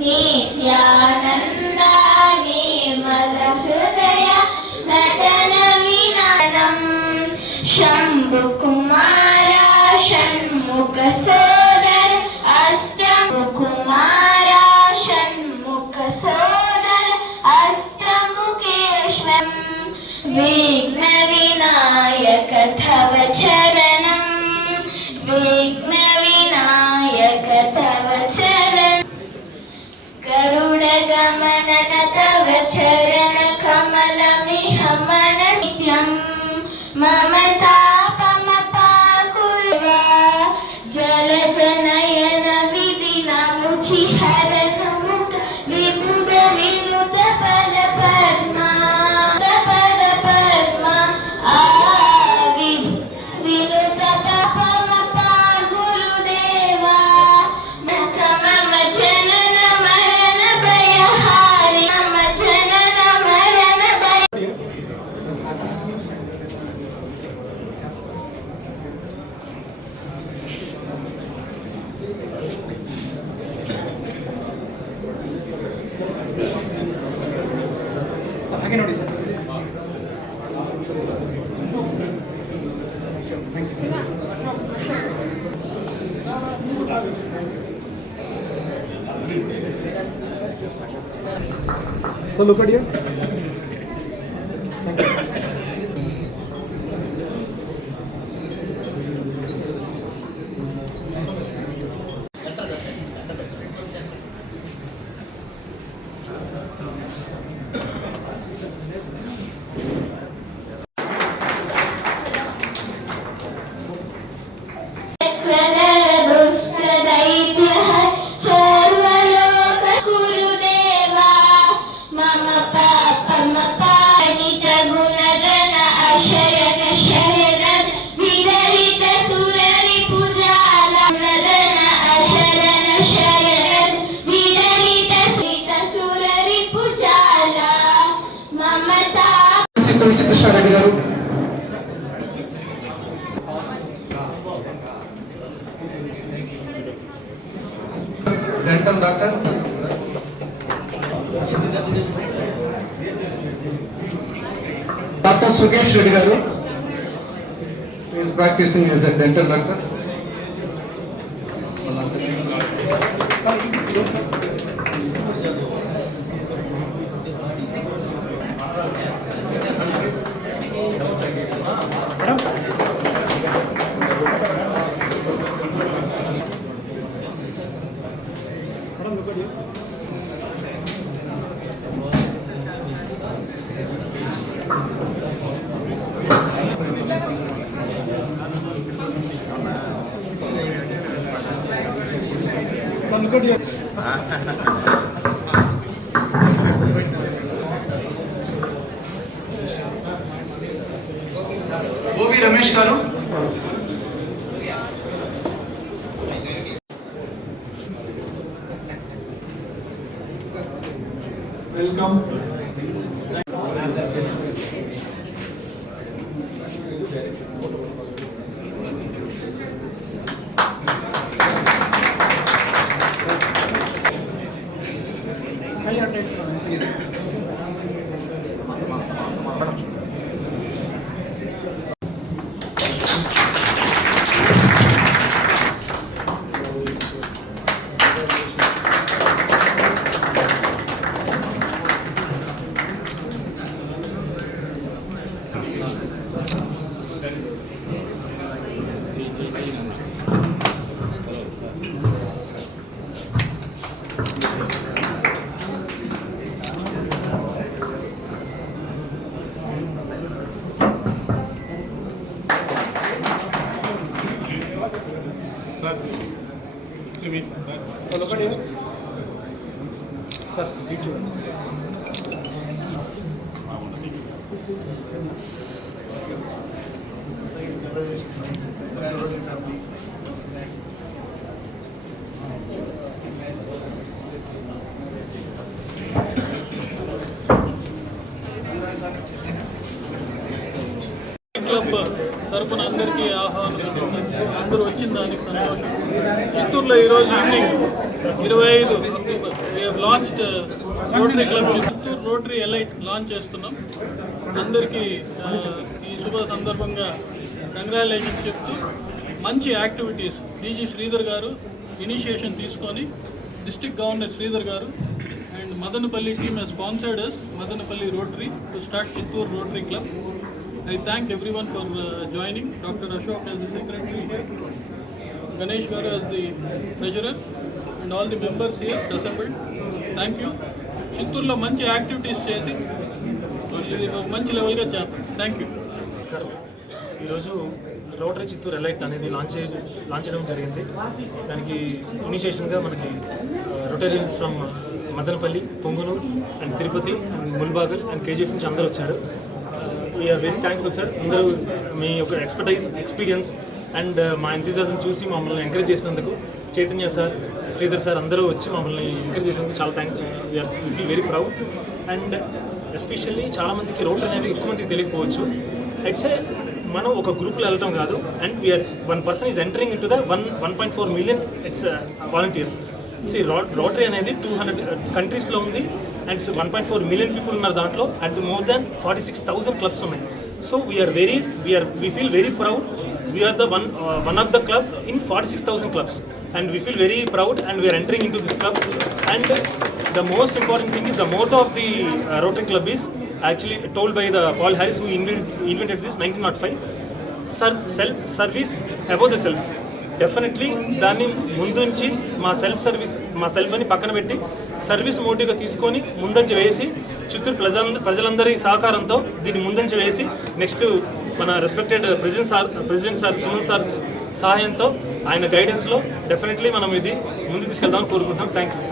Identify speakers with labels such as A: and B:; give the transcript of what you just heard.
A: नित्यानन्दानिमलहृदयादनविना शम्भुकुमाराशम्मुखसोदर अष्टं कुमारा शम्मुखसोदर अष्टमुकेशं विघ्नविनाय कथव चरणं विघ्नविनायक तव चरणम् गरुडगमनन तव चरण कमलमिह मनसित्यं मम So look at you. Thank
B: you. Police Krishnareddy garu. Dental doctor doctor Sukesh Reddy garu. Is practising as a dental doctor Thank you.
C: ఓవి Ramesh గారు
B: వెల్కమ్ sir చూడండి
D: క్లబ్ తరపున అందరికీ ఆహ్వానం. అందరూ వచ్చింది దానికి సంతోషం చిత్తూరులో ఈరోజు ఈవినింగ్ ఇరవై ఐదు. Launched launch Rotary club Chittoor Rotary elite launch చేస్తున్నాం. అందరికీ uh, ఈ శుభ సందర్భంగా కంగ్రాచులేషన్స్ చెప్తూ మంచి యాక్టివిటీస్ డీజీ శ్రీధర్ గారు ఇనిషియేషన్ తీసుకొని డిస్ట్రిక్ట్ గవర్నర్ శ్రీధర్ గారు and Madanapalle team has sponsored Madanapalle Rotary to start Chittoor Rotary club I thank every one for joining doctor Ashok as the secretary here. Ganesh గారు as the treasurer. And all the members here assembled. Thank you చిత్తూరులో మంచి activities చేసి ఇది మంచి లెవెల్గా చేద్దాం thank you
C: ఈరోజు Rotary Chittoor elite అనేది లాంచ్ లాంచ్ చేయడం జరిగింది. దానికి ఇనిషియేషన్గా మనకి Rotarians from Madanapalle Punganur and Tirupati and Mulbagal and KGF నుంచి అందరూ వచ్చారు. వీఆర్ వెరీ థ్యాంక్ఫుల్ సార్ అందరూ మీ యొక్క ఎక్స్పర్టైజ్ ఎక్స్పీరియన్స్ అండ్ మా ఎంతజాతం చూసి మమ్మల్ని ఎంకరేజ్ చేసినందుకు చైతన్య సార్ శ్రీధర్ సార్ అందరూ వచ్చి మమ్మల్ని ఎంకరేజ్ చేసినందుకు చాలా thank we're feel very proud and especially చాలామందికి రోడ్ అనేది ఎక్కువ మందికి తెలియకపోవచ్చు. అయితే మనం ఒక గ్రూప్లో వెళ్ళటం కాదు and we're one person is entering in to the one one point four million it's volunteers see Rotary అనేది టూ హండ్రెడ్ కంట్రీస్లో ఉంది. and one point four million people ఉన్నారు దాంట్లో and more than forty six thousand clubs ఉన్నాయి so we are very we are we feel very proud we are the one one of the club in forty six thousand clubs and we feel very proud and we are entering into this club and the most important thing is the motto of the uh, Rotary Club is actually told by the Paul Harris who invented, invented this 1905 Ser- self service above the self definitely దాన్ని ముందుంచి మా self service మా self అని పక్కన పెట్టి service మోటివ్గా తీసుకొని ముందంచి వేసి చిత్తూరు ప్రజల ప్రజలందరి సహకారంతో దీన్ని ముందంచి వేసి నెక్స్ట్ మన respected president sir president sir Suman sir సహాయంతో ఆయన గైడెన్స్లో డెఫినెట్లీ మనం ఇది ముందు తీసుకెళ్దామని కోరుకుంటున్నాం. Thank you